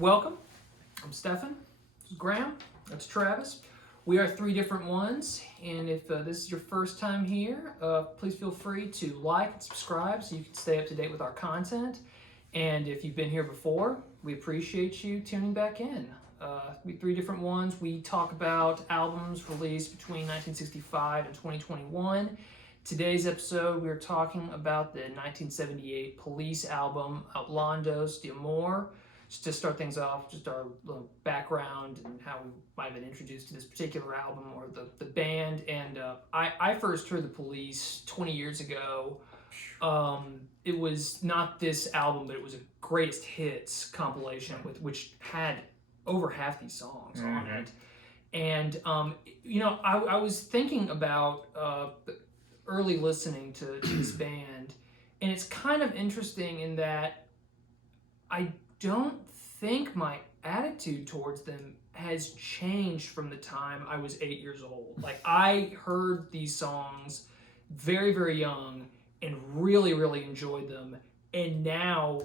Welcome. I'm Stefan. This is Graham. That's Travis. We are three different ones, and if this is your first time here, please feel free to like and subscribe so you can stay up to date with our content. And if you've been here before, we appreciate you tuning back in. We three different ones. We talk about albums released between 1965 and 2021. Today's episode, we are talking about the 1978 Police album, Outlandos de Amor. Just to start things off, just our little background and how we might have been introduced to this particular album or the band. And I first heard the Police 20 years ago. It was not this album, but it was a greatest hits compilation which had over half these songs on it. And I was thinking about early listening to this band, and it's kind of interesting in that I don't think my attitude towards them has changed from the time I was 8 years old. Like, I heard these songs very, very young and really, really enjoyed them. And now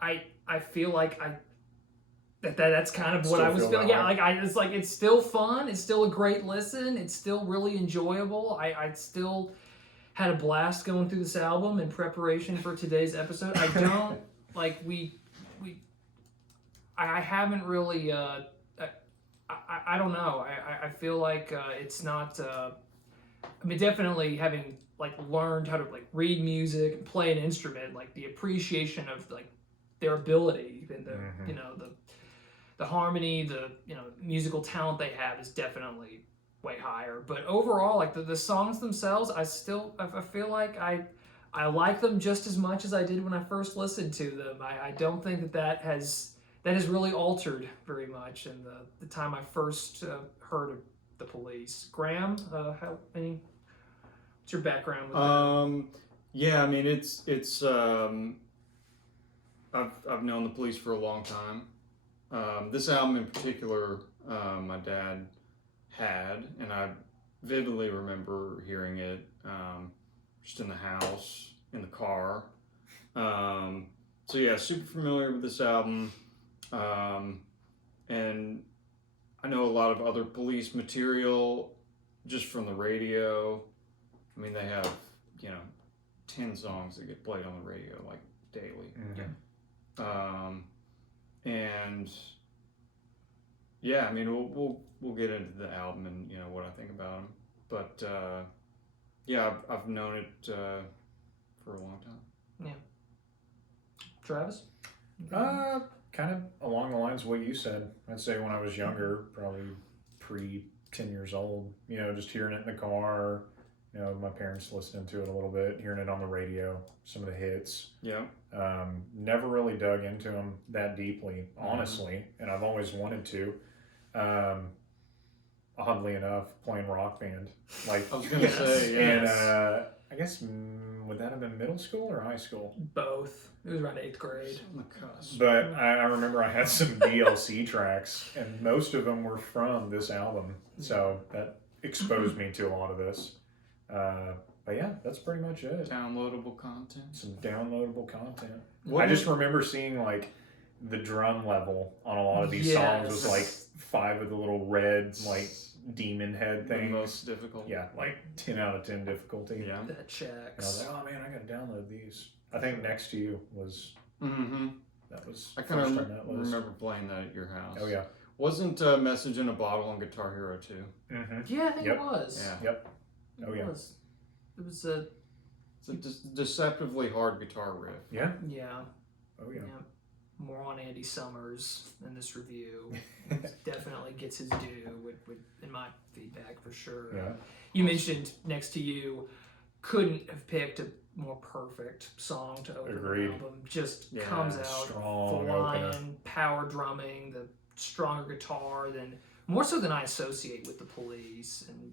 I feel like that's kind of what I was feeling. Yeah, it's still fun. It's still a great listen. It's still really enjoyable. I still had a blast going through this album in preparation for today's episode. I don't I haven't really I don't know. I feel like it's not definitely having learned how to read music and play an instrument, the appreciation of their ability and the harmony, the musical talent they have is definitely way higher. But overall, the songs themselves, I feel like I like them just as much as I did when I first listened to them. I don't think that has really altered very much in the time I first heard of the Police. Graham, what's your background with that? Yeah, it's I've known the Police for a long time. This album in particular, my dad had, and I vividly remember hearing it just in the house, in the car. So yeah, super familiar with this album. And I know a lot of other Police material just from the radio. They have, 10 songs that get played on the radio daily. Mm-hmm. And yeah, we'll get into the album and what I think about them. But yeah, I've known it for a long time. Yeah. Travis? Kind of along the lines of what you said. I'd say when I was younger, probably pre 10 years old, just hearing it in the car, my parents listening to it a little bit, hearing it on the radio, some of the hits. Yeah. Never really dug into them that deeply, honestly, and I've always wanted to. Oddly enough, playing Rock Band. I was going to say, yes. And I guess, would that have been middle school or high school? Both. It was around 8th grade. On the cusp. But I remember I had some DLC tracks, and most of them were from this album. So that exposed me to a lot of this. But yeah, that's pretty much it. Downloadable content. Some downloadable content. I just remember seeing the drum level on a lot of these songs was 5 of the little red demon head things. The most difficult. Yeah, 10 out of 10 difficulty. Yeah. That checks. And I was like, oh man, I gotta download these. I think Next to You was. That was. I kind of remember playing that at your house. Oh yeah. Wasn't Message in a Bottle on Guitar Hero 2? Mm-hmm. Yeah, I think it was. Yeah. Yep. It was. It was a. It's a deceptively hard guitar riff. Yeah. Yeah. Oh yeah. More on Andy Summers in this review. Definitely gets his due in my feedback for sure. Yeah. You mentioned Next to You. Couldn't have picked a more perfect song to open the album. Just comes out strong, flying, power drumming, the stronger guitar more so than I associate with the Police. And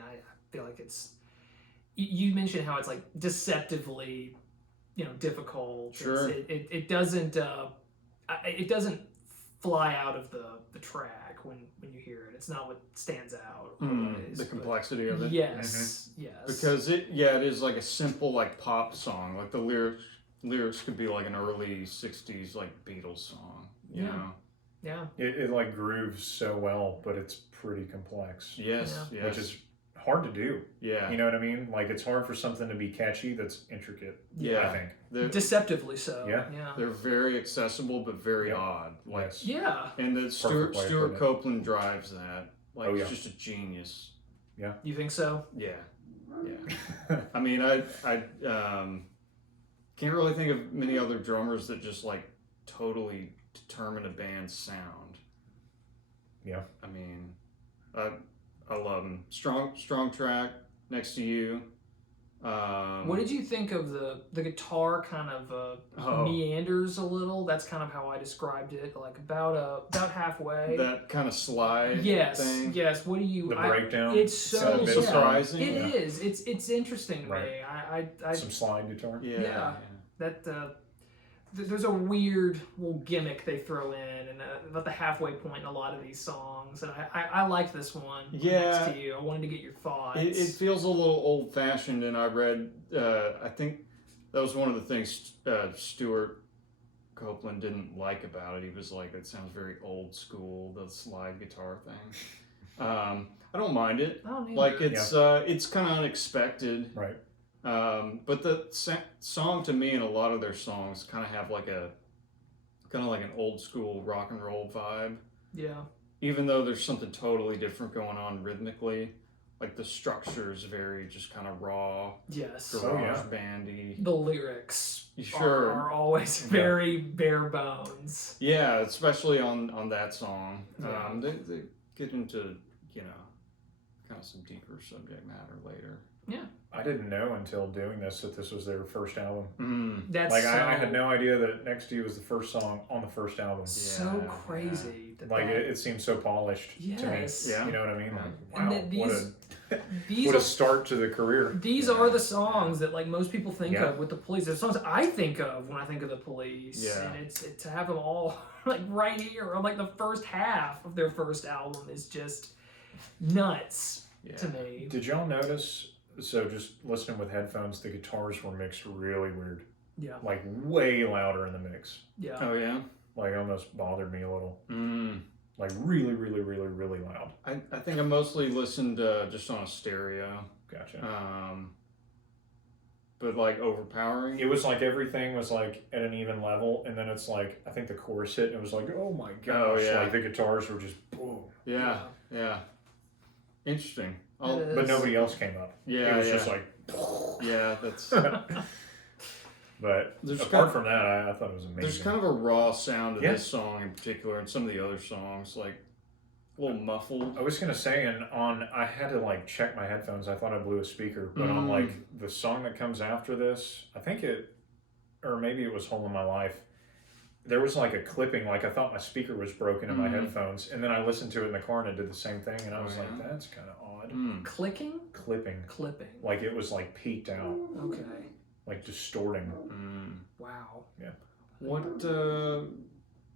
I feel like it's. You mentioned how it's deceptively, difficult. Sure. It doesn't fly out of the track when you hear it. It's not what stands out. The complexity of it. Yes, yes. Because it is a simple pop song. The lyrics lyrics could be like an early '60s like Beatles song. You Yeah. know. Yeah. It like grooves so well, but it's pretty complex, Yes. Yes. which is hard to do. Yeah. You know what I mean? Like it's hard for something to be catchy that's intricate. Yeah. I think. They're, Deceptively so. Yeah. Yeah. they're very accessible but very Yep. odd. Like, Yes. Yeah. and the Stuart way of Stuart putting it. Copeland drives that. Like, Oh, he's yeah. just a genius. You think so? Yeah. Yeah. I mean, I can't really think of many other drummers that just like totally determine a band's sound. Yeah. I mean, I love him. Strong track, Next to You. What did you think of the guitar kind of meanders a little? That's kind of how I described it, like about halfway. That kind of slide Yes, thing? yes. What do you? The breakdown. It's so Kind of surprising. It is. It's interesting to Right. me. I Some slide guitar. Yeah. that there's a weird little gimmick they throw in, and about the halfway point in a lot of these songs, and I like this one. Yeah. Next to You. I wanted to get your thoughts. It feels a little old fashioned, and I read, I think that was one of the things Stuart Copeland didn't like about it. He was like, that sounds very old school, the slide guitar thing. I don't mind it. I don't either. Like, it's kind of unexpected. Right. But the song to me and a lot of their songs kind of have like an old school rock and roll vibe. Yeah. Even though there's something totally different going on rhythmically, like the structure is very just kind of raw, Yes. garage bandy. The lyrics Sure. are always very bare bones. Yeah, especially on that song. Yeah. They get into, kind of some deeper subject matter later. Yeah. I didn't know until doing this that this was their first album. That's Like so, I had no idea that Next to You was the first song on the first album. so Yeah, crazy. Like it seemed so polished to me. Yes. Yeah. You know what I mean? Like, And wow, that these what a are, start to the career. these are the songs that like most people think Yeah. of with the Police. They're songs I think of when I think of the Police. Yeah. And it's to have them all like right here, or like the first half of their first album is just nuts to me. Did y'all notice? So just listening with headphones, the guitars were mixed really weird. Yeah. Like way louder in the mix. Yeah. Oh yeah. Like almost bothered me a little. Mm. Like really, really, really, really loud. I think I mostly listened just on a stereo. Gotcha. But like overpowering. It was like everything was like at an even level, and then it's like I think the chorus hit, and it was like, oh my gosh! Oh, yeah. Like the guitars were just boom. Yeah. Interesting. But nobody else came up. Yeah, It was yeah. just like. Yeah, that's. But There's apart from that, I thought it was amazing. There's kind of a raw sound to Yeah. this song in particular, and some of the other songs, like a little muffled. I was gonna say, and I had to like check my headphones. I thought I blew a speaker, but on like the song that comes after this, I think or maybe it was "Hole in My Life." There was like a clipping, like I thought my speaker was broken in my headphones, and then I listened to it in the car and it did the same thing, and I was like, that's kind of odd. Clicking? Clipping, like it was like peaked out, Okay. like distorting. Wow. Yeah.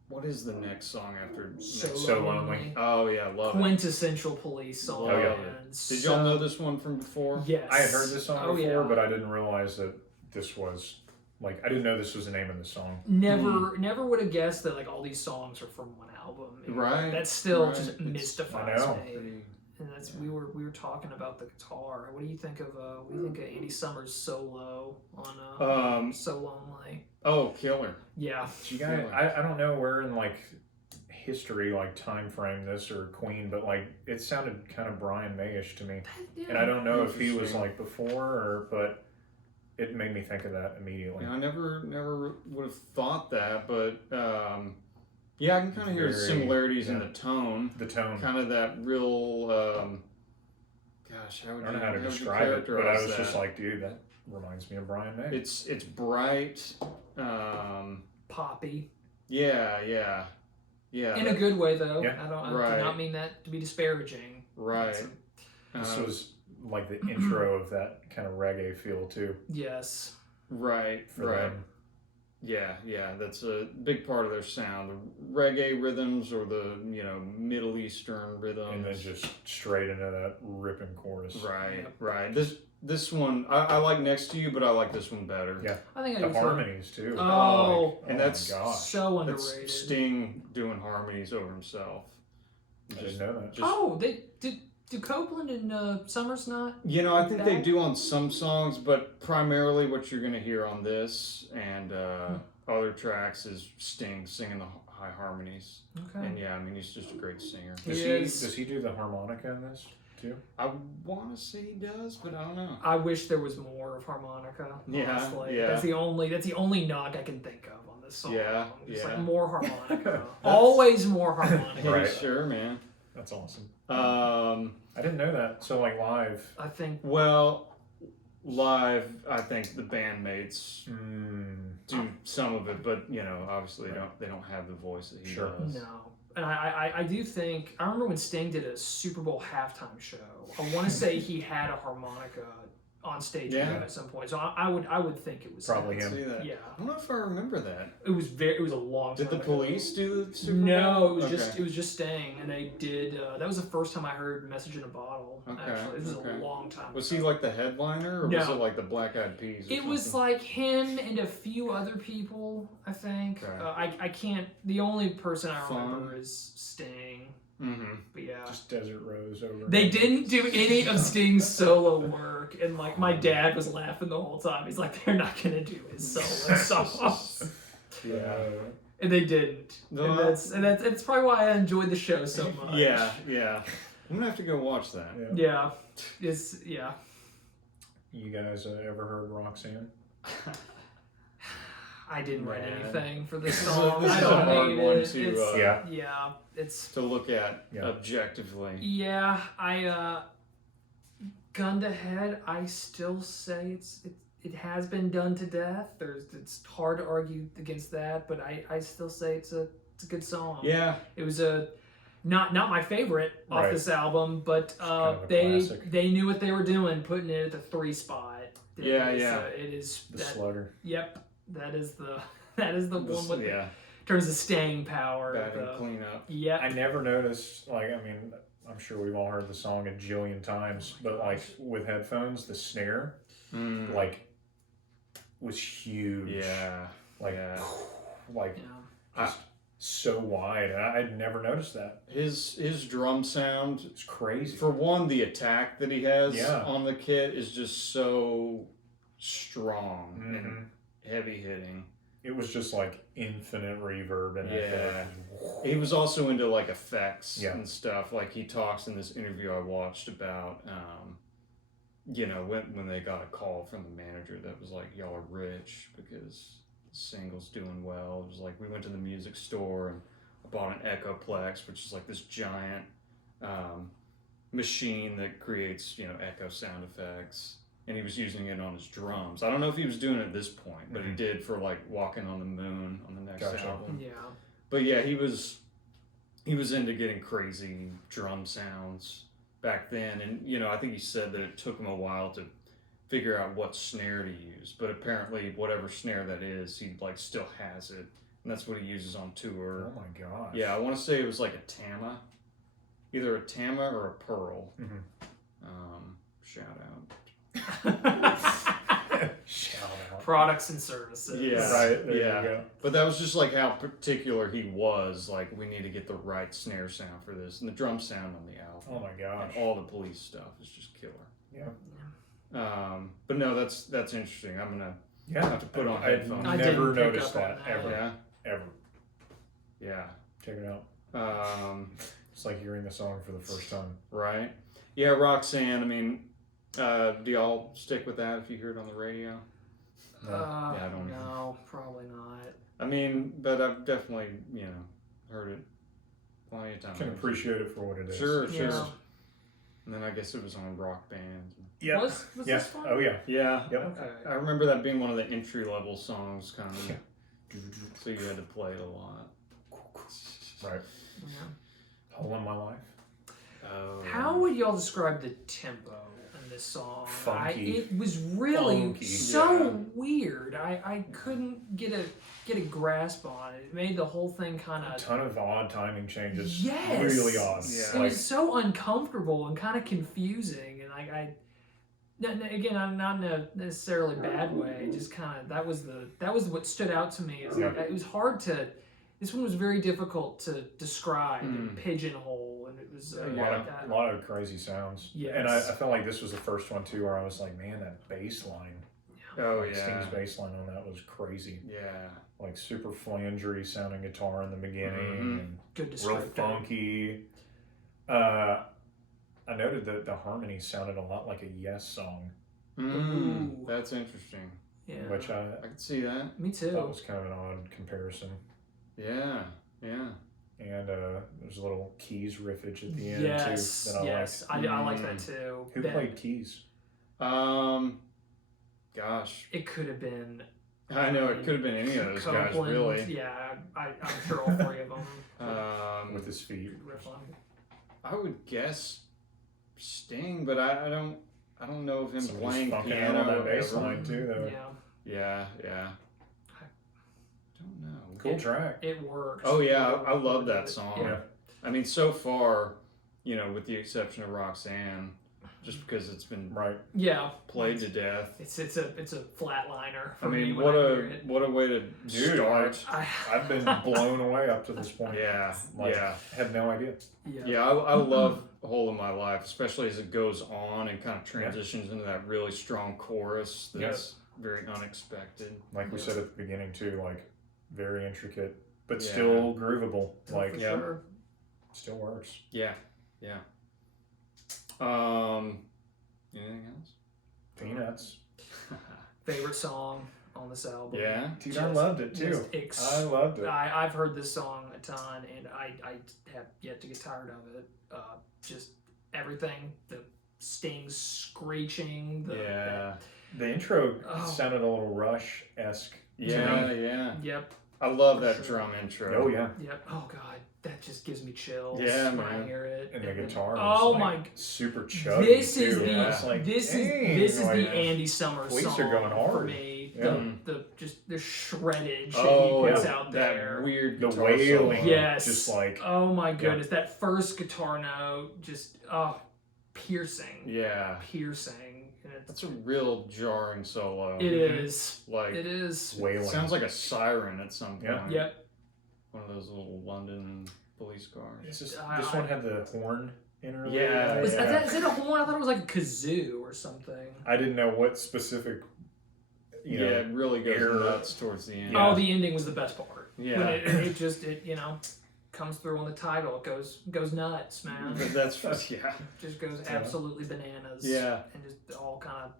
What is the next song after? So Lonely. Oh yeah, love it. Quintessential Police song. Oh, yeah. Did y'all know this one from before? Yes. I had heard this song before, yeah. but I didn't realize that this was like I didn't know this was the name of the song. Never would have guessed that like all these songs are from one album. Right. That still Right. just It's- mystifies I know. me. And that's we were talking about the guitar. What do you think of Andy Summers' solo on So Lonely? Oh, killer. Yeah. You guys, I don't know where in like history, like time frame this or Queen, but like it sounded kind of Brian May-ish to me, and I don't know if he was like before but it made me think of that immediately. Yeah, I never would have thought that, but yeah, I can kind of hear the similarities in the tone. The tone. Kind of that real. Gosh, how would I don't you, know how to would you describe it, but I characterize was just that? like, dude, that reminds me of Brian May. It's bright. Poppy. Yeah. In a good way though. Yeah. I Right. do not mean that to be disparaging. Right. This was like the intro of that kind of reggae feel too. Yes. Right. For Right. them. Yeah, that's a big part of their sound. The reggae rhythms or the, Middle Eastern rhythms. And then just straight into that ripping chorus. Right, Yep. right. this one, I like Next to You, but I like this one better. Yeah. I think I The do too. harmonies too. Oh. And my that's gosh. So That's underrated. Sting doing harmonies over himself. I didn't know that. Oh, they did. Do Copeland and Summers not? You know, I think they Back? do on some songs, but primarily what you're going to hear on this and other tracks is Sting singing the high harmonies. Okay. And yeah, I mean, he's just a great singer. Does he do the harmonica in this too? I want to say he does, but I don't know. I wish there was more of harmonica. Yeah, Honestly. yeah. That's the only knock I can think of on this song. Yeah, Just yeah. like more harmonica. Always more harmonica. Hey, Right. sure, man. That's awesome. I I didn't know that. So like live. I think. Well, live, I think the bandmates Mm, do some of it, but you know, obviously they don't have the voice that he Sure. does. No. And I do think, I remember when Sting did a Super Bowl halftime show. I want to say he had a harmonica on stage with Yeah. him at some point. So I would think it was Probably him. him. See that? Yeah. I don't know if I remember that. It was a long time Did the ago. police do the Super Bowl? No, it was Okay. just Sting, and they did. That was the first time I heard "Message in a Bottle." Okay, Actually, this was okay. a long time. Was ago. he like the headliner, or was No. it like the Black Eyed Peas? Or It was something? like him and a few other people. I think. Okay. I can't. The only person I Fun. remember is Sting. Mm-hmm. But yeah. just Desert Rose over. They didn't do any of Sting's solo work, and like my dad was laughing the whole time. He's like, "They're not gonna do his solo songs," Yeah. and they didn't. No, And that's probably why I enjoyed the show so much. Yeah, yeah. I'm gonna have to go watch that. Yeah. Yeah. You guys ever heard Roxanne? I didn't write Man. anything for this This is a- song. this I is a don't hard need one it. to, It's, Yeah. it's To look at Yeah. objectively. yeah. Gun to head, I still say it has been done to death. It's hard to argue against that, but I still say it's a good song. Yeah. It was not my favorite off Right. this album, but kind of a they classic. they knew what they were doing, putting it at the 3 spot. It Yeah, is, yeah. it is The that. Slugger. Yep, that is the one with Yeah. in terms of staying power. Batting cleanup. Yep. I never noticed. Like, I mean, I'm sure we've all heard the song a jillion times, but like with headphones, the snare Mm. like was huge. Yeah. Like, yeah. like Yeah. just so wide, and I'd never noticed that. His drum sound, It's crazy. for one, the attack that he has Yeah. on the kit is just so strong Mhm. and heavy hitting. It was just like infinite reverb and Yeah. echo. He was also into like effects Yeah. and stuff. Like he talks in this interview I watched about, you know, when they got a call from the manager that was like, "Y'all are rich because the single's doing well." It was like we went to the music store and I bought an Echoplex, which is like this giant machine that creates, you know, echo sound effects. And he was using it on his drums. I don't know if he was doing it at this point, but he Mhm. did for like Walking on the Moon on the next Gotcha. album. Yeah. But yeah, he was into getting crazy drum sounds back then, and you know, I think he said that it took him a while to figure out what snare to use. But apparently, whatever snare that is, he like still has it, and that's what he uses on tour. Oh my gosh. Yeah, I want to say it was like a Tama, either a Tama or a Pearl. Mhm. Shout out. Shout out. Products and services. Yeah. Right, there Yeah. you go. But that was just like how particular he was. Like, we need to get the right snare sound for this, and the drum sound on the album. Oh my gosh. And all the Police stuff is just killer. Yeah. But no, that's interesting. I'm gonna Yeah. have to put on I headphones. I never didn't pick noticed up on that, that. ever. Yeah, Ever. yeah. Check it out. It's It's like hearing the song for the first time. right. Yeah, Roxanne. I mean, do y'all stick with that if you hear it on the radio? Yeah, I don't know. No, probably not. I mean, but I've definitely, heard it plenty of times. Can appreciate it for what it is. Sure, Yeah. sure. And then I guess it was on Rock Band. Yeah. Was Yeah. this fun? Oh yeah. Yeah. Yep. Okay. I remember that being one of the entry level songs, kind of. So you had to play it a lot. Right. Yeah. Hole in my life. Oh. How would y'all describe the tempo in this song? Funky. It was really Funky. so Yeah. weird. I couldn't get a grasp on it. It made the whole thing kind A of. ton of odd timing changes. Yes. Really odd. Yeah. It Like, was so uncomfortable and kind of confusing, and I Again, I'm not in a necessarily bad way. Just kind of that was what stood out to me. Is like, it was hard to. This one was very difficult to describe and pigeonhole, and it was A lot of crazy sounds. Yes. And I felt like this was the first one too where I was like, man, that bass line. Oh like yeah. Sting's bass line on that was crazy. Yeah. Like super flangery sounding guitar in the beginning and good real descriptor. funky. I noted that the harmony sounded a lot like a Yes song, Ooh. That's interesting. Yeah. which I I could see that. Me too. thought was kind of an odd comparison. Yeah. Yeah. And there's a little keys riffage at the end Yes. too that I Yes. liked. I like that too. Who played keys? Gosh. It could have been. I know it could have been any of those guys, Copeland. really. Yeah, I'm sure all three of them. With his feet. Riff on. I would guess Sting, but I don't know of him Somebody's playing funking piano out on that bass ever. line too, though. Yeah. Yeah. Don't know. Cool track. It works. Oh yeah, Really I love really that good. song. Yeah. I mean, so far, with the exception of Roxanne, just because it's been Right. Yeah. played to death. It's a flatliner for I me mean, when what I a hear it. what a way to Dude, start. I've been blown away up to this point. Yeah, Like, yeah, had no idea. yeah. I love "Whole of My Life," especially as it goes on and kind of transitions into that really strong chorus that's very unexpected. Like we said at the beginning too, like very intricate, but Yeah. still groovable. For Like, sure. still works. Yeah. Anything else? Peanuts. Favorite song on this album. Yeah. Dude, I loved it too. I loved it. I've heard this song a ton, and I have yet to get tired of it. Just everything, the Sting's screeching. The intro Oh. sounded a little Rush-esque. Yeah. Yep. I love For that sure. drum intro. Oh yeah. Yep. Oh God, that just gives me chills Yeah, when man. I hear it. And the then- guitar. Oh was, my. like, super chuggy This too. is the Yeah. It's like, this dang, is like, the Andy Summers Police song are going for hard. me. Yeah. The just the shreddage Oh, that he puts yeah. out That there. weird The guitar wailing. solo. Yes. Just like Oh my goodness, that first guitar note, just piercing, Yeah. piercing. And That's a real jarring solo. it is. Like It is. wailing. sounds like a siren at some point. Yeah. Yep. One of those little London police cars. It's just, I- this one had the horn interlude. Yeah. Is that a horn? I thought it was like a kazoo or something. I didn't know what specific. You know, it really goes air- nuts towards the end. Yeah. Oh, the ending was the best part. Yeah. When it just comes through on the title. It goes nuts, man. But that's yeah. Just goes absolutely bananas. Yeah. And just all kind of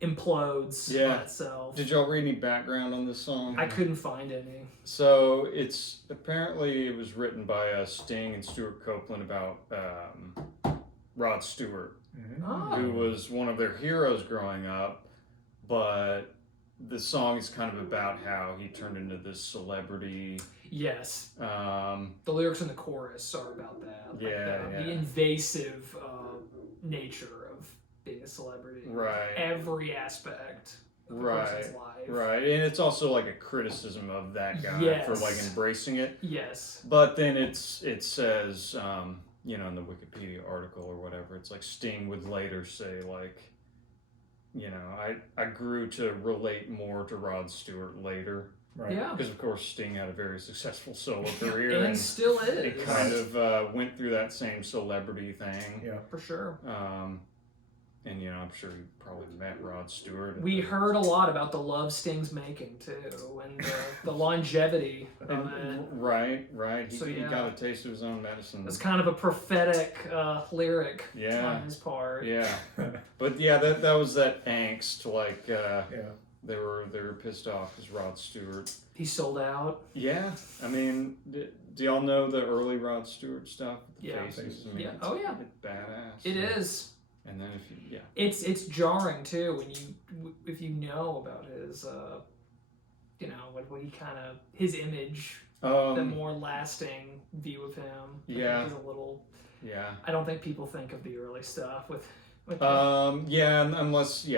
implodes Yeah. on itself. Did y'all read any background on this song? I couldn't find any. So it's apparently it was written by Sting and Stuart Copeland about Rod Stewart, Oh. who was one of their heroes growing up, but the song is kind of about how he turned into this celebrity. Yes. Um, The lyrics in the chorus are about that. Like Yeah, the yeah. invasive nature of being a celebrity. Right. Every aspect of a Right, person's life. right, and it's also like a criticism of that guy for like Yes. embracing it. Yes. But then it says, in the Wikipedia article or whatever, it's like Sting would later say like, I grew to relate more to Rod Stewart later. Right. Yeah. Because of course Sting had a very successful solo career And still is. it kind of went through that same celebrity thing. Yeah. For sure. And I'm sure you probably met Rod Stewart. We heard a lot about the love Sting's making too, and the longevity of it. Right. He, So, he yeah. got a taste of his own medicine. It's kind of a prophetic lyric Yeah. on his part. Yeah, but yeah, that was that angst. Like Yeah. they were pissed off because Rod Stewart. He sold out. Yeah, I mean, do y'all know the early Rod Stewart stuff? The Yeah. faces? I mean, Yeah. It's, Oh, yeah. it's badass. It is. And then if you, It's jarring too if you know about his what he kind of his image, the more lasting view of him. Yeah. He's a little. yeah, I don't think people think of the early stuff with yeah, unless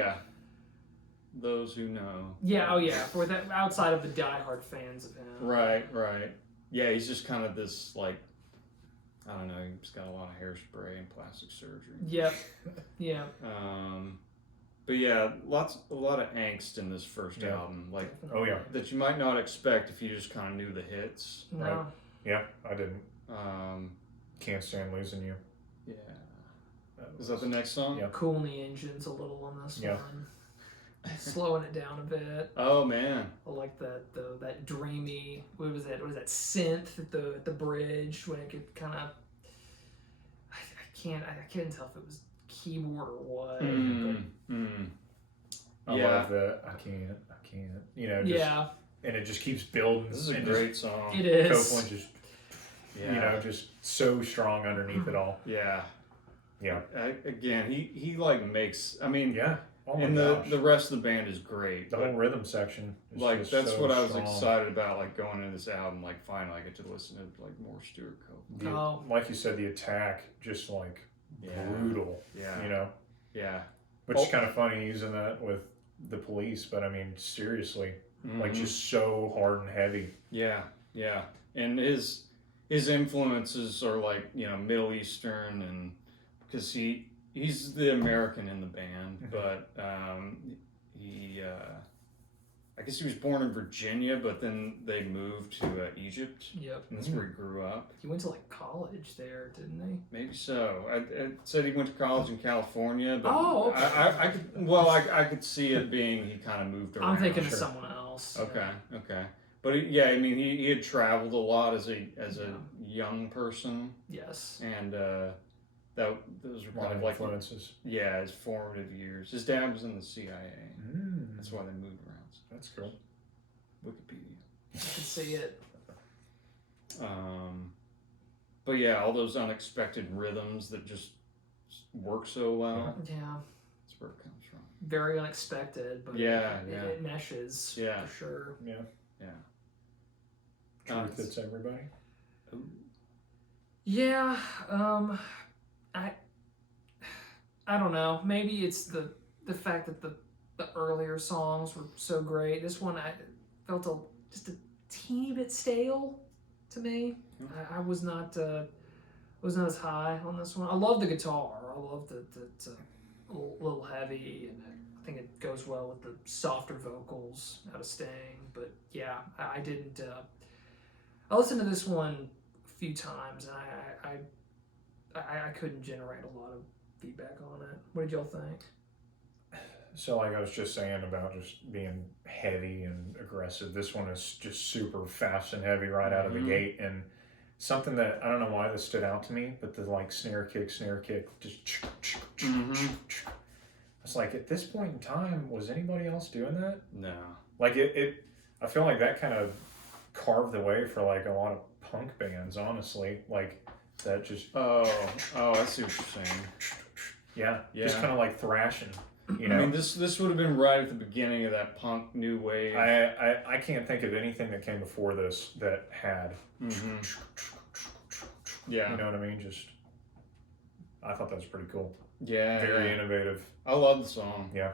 those who know. Yeah, oh yeah, for that outside of the diehard fans of him. Right. Yeah, he's just kind of this like, I don't know. He's got a lot of hairspray and plastic surgery. Yep. Yeah. But yeah, a lot of angst in this first album, like Oh yeah. that you might not expect if you just kind of knew the hits. No. Right. Yeah, I didn't. Um, Can't Stand Losing You. yeah. Is that the next song? Yeah. Cooling the engines a little on this Yeah. one. Slowing it down a bit. Oh man. I like that dreamy. What was that? What is that synth at the bridge when it could kind of. I couldn't tell if it was keyboard or what. I Yeah. love that. I can't. You know. Just, Yeah, And it just keeps building. This is a and great song. it is. Copeland just, Yeah. you know, just so strong underneath it all. Yeah. Yeah. Again, he like makes. I mean, Yeah. Oh my and gosh. the rest of the band is great. The but, whole rhythm section. Is like just that's so what I was strong. excited about. Like going into this album, like finally I get to listen to like more Stuart Copeland. Like you said, the attack just like brutal. Yeah. You know. Yeah. Which is kind of funny using that with the Police, but I mean seriously, like just so hard and heavy. Yeah. Yeah. And his influences are like Middle Eastern, and because he's the American in the band, but he I guess he was born in Virginia, but then they moved to Egypt. Yep. And that's where he grew up. He went to like college there, didn't he? Maybe so. I said he went to college in California, but okay. I could see it being he kind of moved around. I'm thinking of someone else. Okay. But he had traveled a lot as a young person, Yes. and those were kind of like influences. his formative years. His dad was in the CIA. That's why they moved around. That's cool. Wikipedia. I can see it. But yeah, all those unexpected rhythms that just work so well. Yeah. That's where it comes from. Very unexpected, but it meshes for sure. Yeah. Yeah. Truth hits everybody. Ooh. Yeah. I don't know. Maybe it's the fact that the earlier songs were so great. This one I felt just a teeny bit stale to me. I was not as high on this one. I love the guitar. I love that it's a little heavy, and I think it goes well with the softer vocals out of Sting. But yeah, I didn't. I listened to this one a few times, and I couldn't generate a lot of feedback on it. What did y'all think? So like I was just saying about just being heavy and aggressive, this one is just super fast and heavy right out of the gate, and something that I don't know why this stood out to me, but the like snare kick, just it's like at this point in time, was anybody else doing that? No. Like it I feel like that kind of carved the way for like a lot of punk bands, honestly. Like that just Oh, I see what you're saying. yeah. Just kind of like thrashing. You know, I mean, this would have been right at the beginning of that punk new wave. I can't think of anything that came before this that had. Yeah. You know what I mean? Just, I thought that was pretty cool. Yeah. Very innovative. I love the song. Yeah.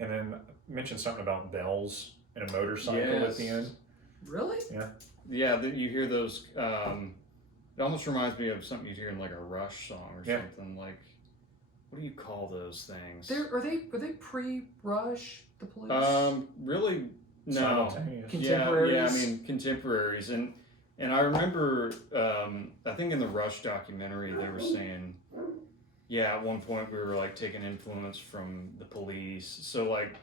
And then mentioned something about bells and a motorcycle at the end. Really? Yeah. Yeah, you hear those. It almost reminds me of something you'd hear in like a Rush song or something. Like, what do you call those things? Are they pre-Rush, the Police? Really, no. Simultaneous. Contemporaries? Yeah, I mean contemporaries, and I remember, I think in the Rush documentary they were saying, at one point we were like taking influence from the Police, so like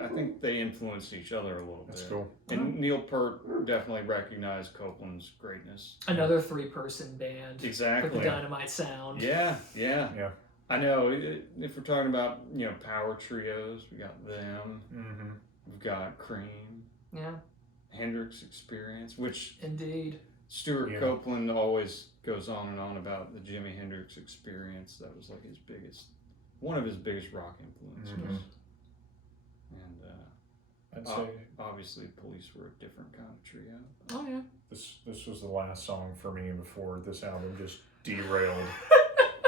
I think they influenced each other a little bit. That's cool. And Neil Peart definitely recognized Copeland's greatness. Another 3-person band. Exactly. With the dynamite sound. Yeah. I know. If we're talking about power trios, we got them. Mm-hmm. We've got Cream. Yeah. Hendrix Experience, which Indeed. Stuart Copeland always goes on and on about the Jimi Hendrix Experience. That was like one of his biggest rock influences. Mm-hmm. And I'd say obviously Police were a different kind of trio. Oh yeah. this was the last song for me before this album just derailed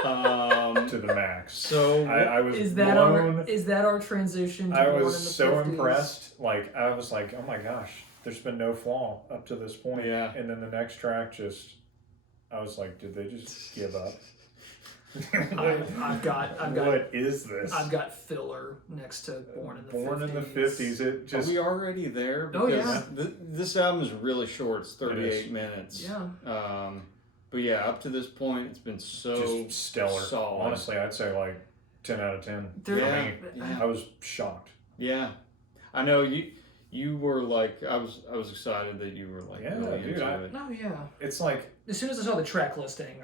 to the max. So I was is that our transition to I Born was in the so 50s? impressed. Like I was like, oh my gosh, there's been no flaw up to this point. Yeah. And then the next track I was like, did they just give up? I've got What is this? I've got filler next to Born in the 50s. Born in the 50s. It just. Are we already there? Oh, Because yeah. This album is really short. It's 38 is. minutes. Yeah. But yeah, up to this point, it's been so just stellar. solid. Honestly, I'd say like 10 out of 10. They're- Yeah. I was shocked. Yeah, I know you were like I was excited that you were like Yeah, really dude, into it. Oh yeah. It's like, As soon as I saw the track listing,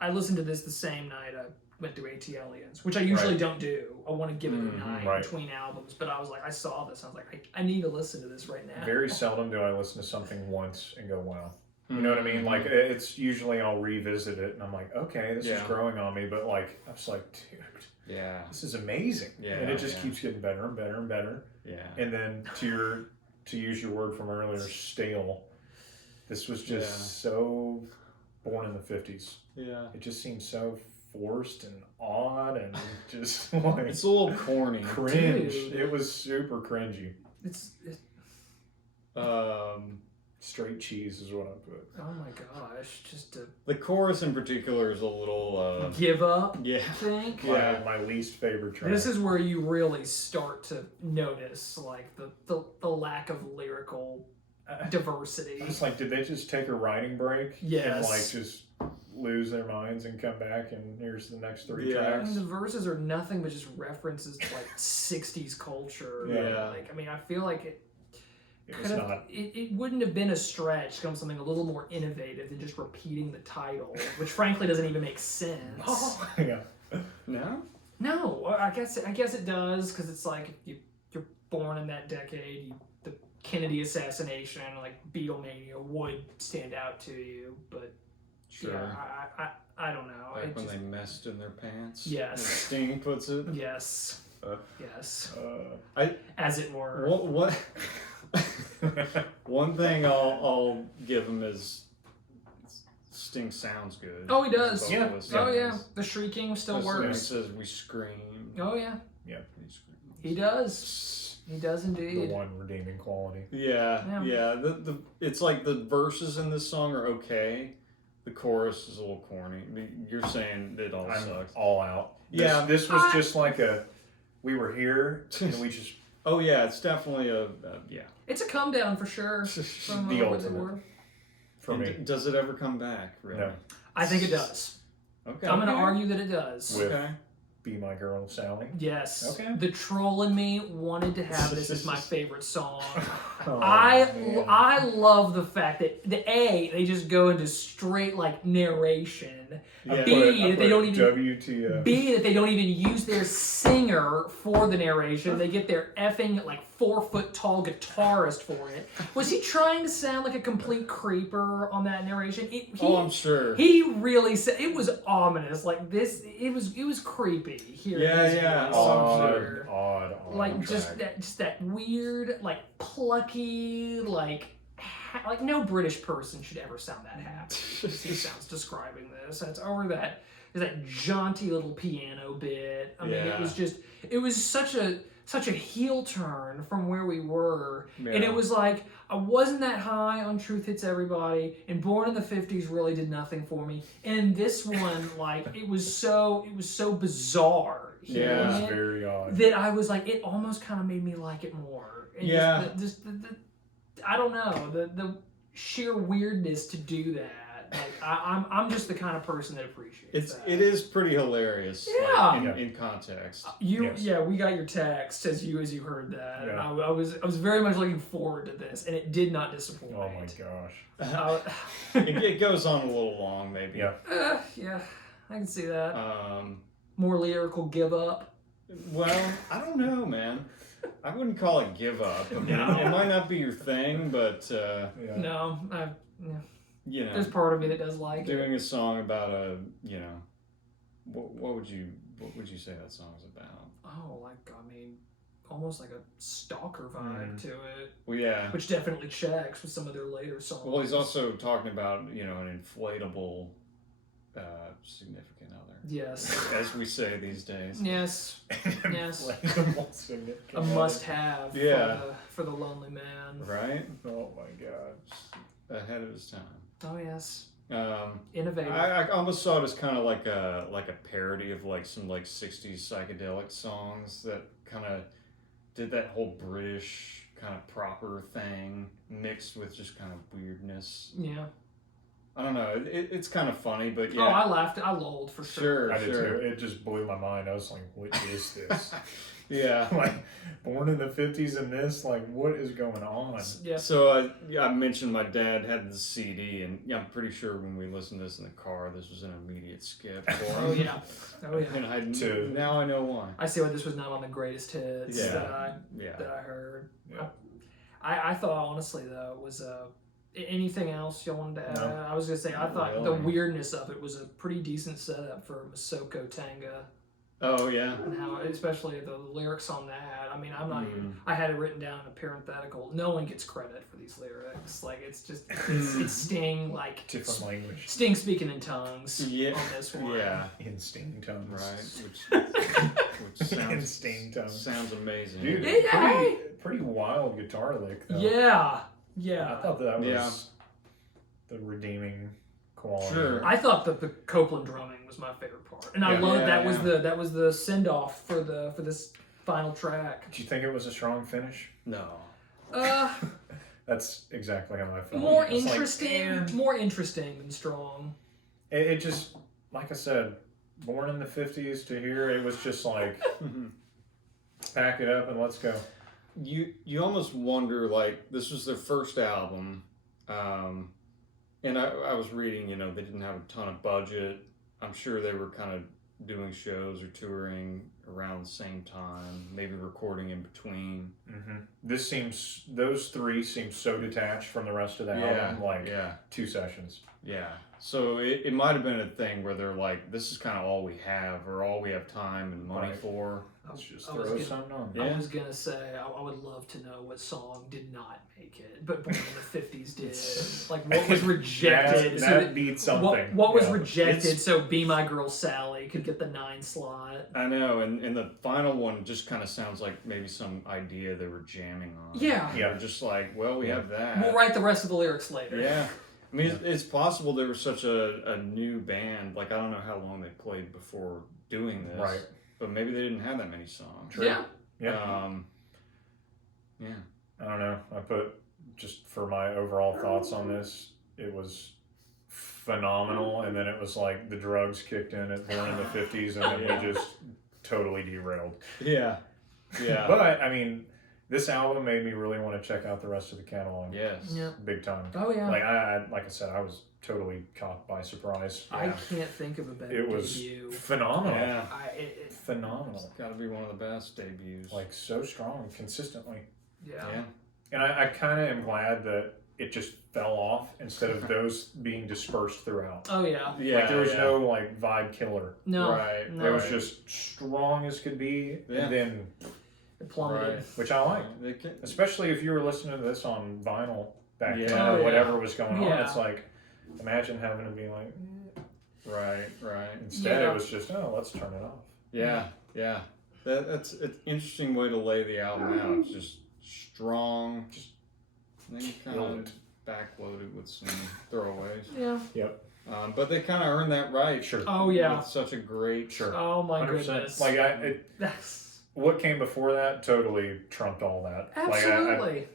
I listened to this the same night I went through Aliens, which I usually Right. don't do. I want to give it a night right. between albums, but I was like, I saw this, I was like, I need to listen to this right now. very seldom do I listen to something once and go, wow. You know what I mean? Mm-hmm. Like, it's usually I'll revisit it and I'm like, okay, this is Yeah. growing on me. But like, I was like, dude, Yeah, this is amazing. Yeah, And it just yeah. keeps getting better and better and better. yeah. And then to use your word from earlier, stale. This was just so Born in the 50s. Yeah. It just seems so forced and odd and just like It's a little corny. cringe. Dude. It was super cringy. It's Straight cheese is what I put. oh my gosh, just to The chorus in particular is a little give up. yeah. I think. Yeah. My least favorite track. This is where you really start to notice like the lack of lyrical diversity. I was like, did they just take a writing break? Yes. And like just lose their minds and come back and here's the next three Yeah. tracks? And the verses are nothing but just references to like 60s culture. Yeah. Like, I mean, I feel like It was could have, not. it wouldn't have been a stretch to come something a little more innovative than just repeating the title, which frankly doesn't even make sense. Yeah. No? No, I guess it does because it's like if you're born in that decade, the Kennedy assassination, like Beatlemania, would stand out to you. But Sure. yeah, I don't know. Like It when just- they messed in their pants. Yes. As Sting puts it. yes, Uh, yes, I as it were. what one thing I'll give him is Sting sounds good. Oh, he does. As a Yeah. vocalist. Oh yeah, the shrieking still Especially when he works. says we scream. Oh yeah, We scream. he does. He does the indeed. one redeeming quality. Yeah, Yeah. The it's like the verses in this song are okay. The chorus is a little corny. You're saying it all I'm sucks. all out. Yeah. This was just like we were here and we just Oh yeah, it's definitely a yeah. It's a come down for sure from The what they ultimate. were. for And me. does it ever come back? Really? No. I think it does. Okay. I'm going to okay. argue that it does. With- Okay. Be My Girl Sally. Yes. Okay. The troll in me wanted to have this as my favorite song. Oh, I man. love the fact that they just go into straight like narration. Yeah. B, that they don't even WTF. B, that they don't even use their singer for the narration. They get their effing like 4-foot tall guitarist for it. Was he trying to sound like a complete creeper on that narration? I'm sure. He really said it was ominous. Like this, it was creepy. Here, Yeah. Odd like track. just that weird, like plucky, like no British person should ever sound that happy. He sounds describing this. That's over that. There's that jaunty little piano bit. I mean, it was such a heel turn from where we were, and it was like I wasn't that high on Truth Hits Everybody, and Born in the 50s really did nothing for me. And this one, like, it was so bizarre. Yeah. It was hearing it, very odd. that I was like, it almost kind of made me like it more. And Yeah. just the I don't know, the sheer weirdness to do that. Like I'm just the kind of person that appreciates that. It is pretty hilarious. Yeah. Like, in context. Yes. Yeah, we got your text as you heard that, and Yeah. I was very much looking forward to this, and it did not disappoint. Oh my gosh. It goes on a little long, maybe. Yeah. Yeah, I can see that. Um. More lyrical give up. Well, I don't know, man. I wouldn't call it give up. I mean, No. it might not be your thing, but Yeah. No, you know, there's part of me that does like it. doing a song about what would you say that song is about? Oh, like I mean, almost like a stalker vibe to it. Well, yeah. Which definitely checks with some of their later songs. Well, he's also talking about an inflatable significant other, yes, as we say these days. yes, yes. Inflatable significant A other. must-have. Yeah. For the lonely man. Right? Oh my god. Ahead of his time. Oh yes. Innovative. I almost saw it as kind of like a parody of like some like 60s psychedelic songs that kind of did that whole British kind of proper thing mixed with just kind of weirdness. Yeah. I don't know. It's kind of funny, but yeah. Oh, I laughed. I lolled for sure. I did too. It just blew my mind. I was like, what is this? Yeah. Like, born in the 50s and this, like, what is going on? Yeah. So I mentioned my dad had the CD, and I'm pretty sure when we listened to this in the car, this was an immediate skip for him. Oh yeah. Oh yeah. And now I know why. I see why this was not on the greatest hits that I heard. Yeah. I thought honestly though it was anything else y'all wanted to add? No. I was gonna say I thought Really? the weirdness of it was a pretty decent setup for Masoko Tanga. Oh yeah. And how, especially the lyrics on that. I mean, I'm not even. I had it written down in a parenthetical. No one gets credit for these lyrics. Like it's just it's Sting like Different language. Sting speaking in tongues. Yeah. On this one. Yeah. In Sting tongues. Right. Which In Sting tongues. sounds amazing. Dude, Yeah. pretty wild guitar lick, though. Yeah. Yeah. I thought that was the redeeming quality. Sure. I thought that the Copeland drumming was my favorite part, and I Yeah. loved Yeah, that was the send off for this final track. Did you think it was a strong finish? No. That's exactly how I felt. More It's like, interesting, man. more interesting than strong. It just, like I said, born in the 50s to here, it was just like, pack it up and let's go. You almost wonder, like, this was their first album, and I was reading, they didn't have a ton of budget. I'm sure they were kind of doing shows or touring around the same time, maybe recording in between. Mm-hmm. Those three seem so detached from the rest of the album, like 2 sessions. Yeah. So it might have been a thing where they're like, this is kind of all we have, or all we have time and money for. Let's just I was throw gonna- something on. Yeah. I was gonna say I would love to know what song did not make it, but Born in the '50s did. Like what was rejected? That beats something. What was Yeah. rejected It's- so Be My Girl Sally could get the 9 slot? I know, and the final one just kind of sounds like maybe some idea they were jamming on. Yeah. They're just like, well, we have that. We'll write the rest of the lyrics later. Yeah. I mean, it's possible they were such a new band. Like, I don't know how long they played before doing this. Right. But maybe they didn't have that many songs. True. Yeah. Yeah. Yeah. I don't know. I put, just for my overall thoughts on this, it was phenomenal, and then it was like the drugs kicked in at Born in the 50s, and then we just totally derailed. Yeah. Yeah. But, I mean, this album made me really want to check out the rest of the catalog. Yes. Yeah. Big time. Oh yeah. Like I said, I was totally caught by surprise. I can't think of a better It was debut. phenomenal. Yeah. Phenomenal. It's got to be one of the best debuts. Like, so strong, consistently. Yeah. And I kind of am glad that it just fell off instead of those being dispersed throughout. Oh yeah. Yeah. Like, there was no, like, vibe killer. No. Right. No. It was just strong as could be, Yeah. and then, It plummeted. Right. which I like. They can, Especially if you were listening to this on vinyl back Yeah. then, Oh, or yeah. whatever was going on. Yeah. It's like, imagine having to be like, right. instead Yeah. it was just, oh, let's turn it off. Yeah. That's an interesting way to lay the album out. It's just strong, and then you kind Killed of it. backloaded with some throwaways. Yeah. Yep. But they kind of earned that right. Sure. Oh yeah. With such a great. Sure. Oh my 100%. goodness. Like, That's what came before that totally trumped all that. Like, I absolutely.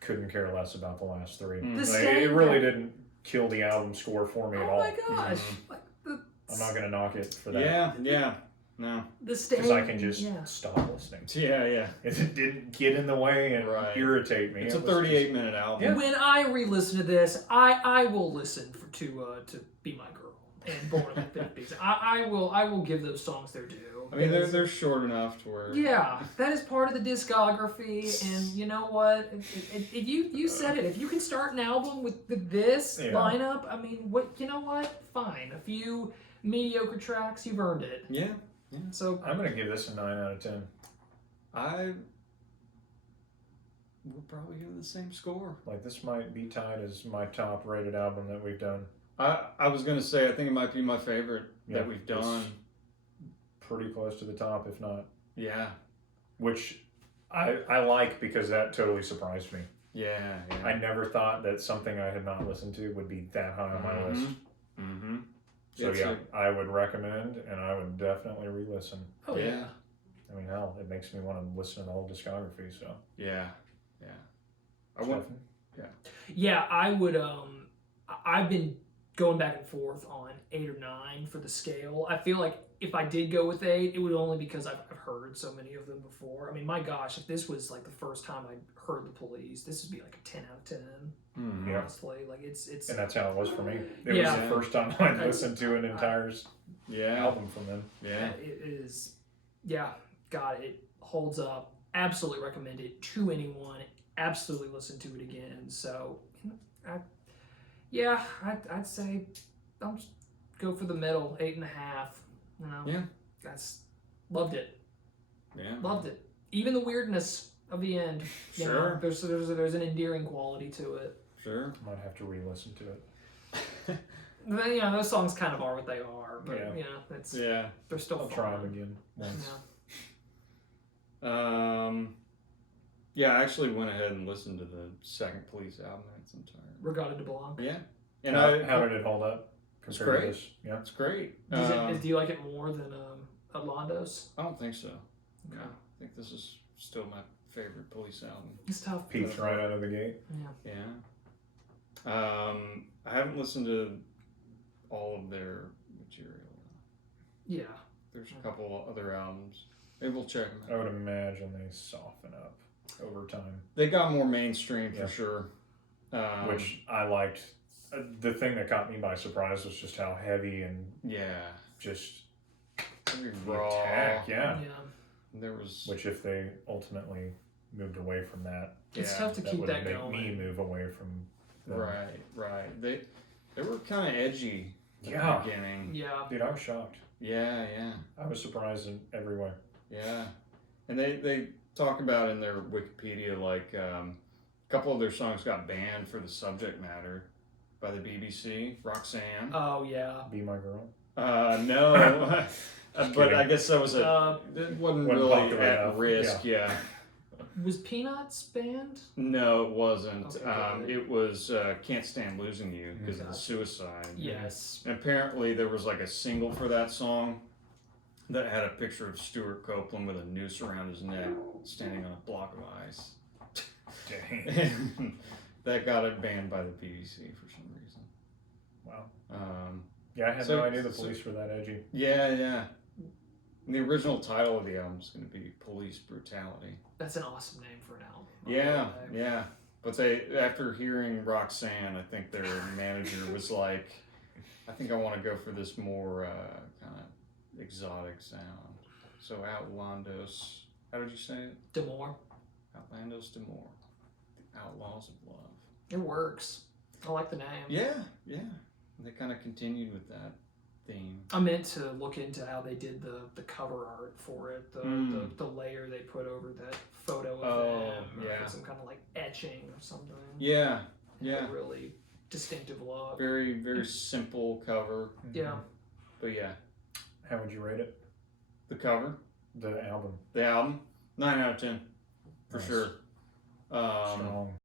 couldn't care less about the last three. Mm. The Like, Sting- it really didn't kill the album score for me at Oh all. my gosh. Mhm. Like the I'm not going to knock it for that. Yeah. No. the Sting. Because I can just yeah. stop listening. Yeah. If it didn't get in the way and Right. irritate me. It's it a was just- 38-minute album. Yeah. When I re-listen to this, I will listen to Be My Girl and Born in the '50s. I will give those songs their due. I mean, they're short enough to where. Yeah, that is part of the discography, and you know what? If you said it, if you can start an album with this Yeah. lineup, I mean, you know what? Fine, a few mediocre tracks, you've earned it. Yeah. So I'm going to give this a 9 out of 10. I will probably give it the same score. Like, this might be tied as my top rated album that we've done. I was gonna say I think it might be my favorite Yeah, that we've done. Pretty close to the top, if not. Yeah. Which I like because that totally surprised me. Yeah, yeah. I never thought that something I had not listened to would be that high on my list. Mm-hmm. So I would recommend, and I would definitely re-listen. Oh yeah. I mean, hell, it makes me want to listen to the whole discography. So Yeah, yeah. I want. Yeah, I would. I've been going back and forth on 8 or 9 for the scale. I feel like if I did go with 8, it would only because I've heard so many of them before. I mean, my gosh, if this was like the first time I heard the Police, this would be like a 10 out of 10. Mm-hmm. Honestly, like it's. And that's how it was for me. It was the first time I listened to an entire album from them. Yeah, it is. Yeah, God, it holds up. Absolutely recommend it to anyone. Absolutely listen to it again. So, I'd say I'll just go for the middle, 8.5. You know, yeah, loved it. Yeah, loved it. Even the weirdness of the end. Sure, there's an endearing quality to it. Sure, might have to re-listen to it. Those songs kind of are what they are, but it's they're still. I'll try them again once. Yeah, I actually went ahead and listened to the second Police album in its entirety. Regarded de Blanc. Yeah, and how did it hold up? It's great. To this? Yeah, it's great. Do you like it more than Outlandos? I don't think so. Okay. No, I think this is still my favorite Police album. It's tough. Peaked right out of the gate. Yeah. Yeah. I haven't listened to all of their material. Yeah. There's a couple other albums. Maybe we'll check them out. I would imagine they soften up over time. They got more mainstream for sure. Which I liked. The thing that caught me by surprise was just how heavy and just raw. Attack. Yeah. There was, which if they ultimately moved away from that, it's tough to keep that going. Me move away from them. Right. They were kind of edgy at the beginning. Yeah. Dude, I was shocked. Yeah. I was surprised in every way. Yeah, and they talk about in their Wikipedia like a couple of their songs got banned for the subject matter by the BBC. Roxanne. Oh yeah. Be My Girl. No, but I guess that was it wasn't really at risk. Yeah. Was Peanuts banned? No, it wasn't. Okay, it was Can't Stand Losing You because of the suicide. Yes. And apparently there was like a single for that song that had a picture of Stuart Copeland with a noose around his neck standing on a block of ice. Dang. That got it banned by the BBC for some reason. Wow. I had no idea the Police were that edgy. Yeah. And the original title of the album is going to be Police Brutality. That's an awesome name for an album. Yeah. But after hearing Roxanne, I think their manager was like, I think I want to go for this more kind of exotic sound. So Outlandos, how did you say it? D'Amour. Outlandos D'Amour. The Outlaws of Love. It works. I like the name. Yeah. And they kind of continued with that theme. I meant to look into how they did the cover art for it, the layer they put over that photo of them. Some kind of like etching or something. Yeah. A really distinctive look. Very, very simple cover. Yeah. But yeah. How would you rate it? The cover? The album? The album? 9 out of 10. For Nice. sure. Strong.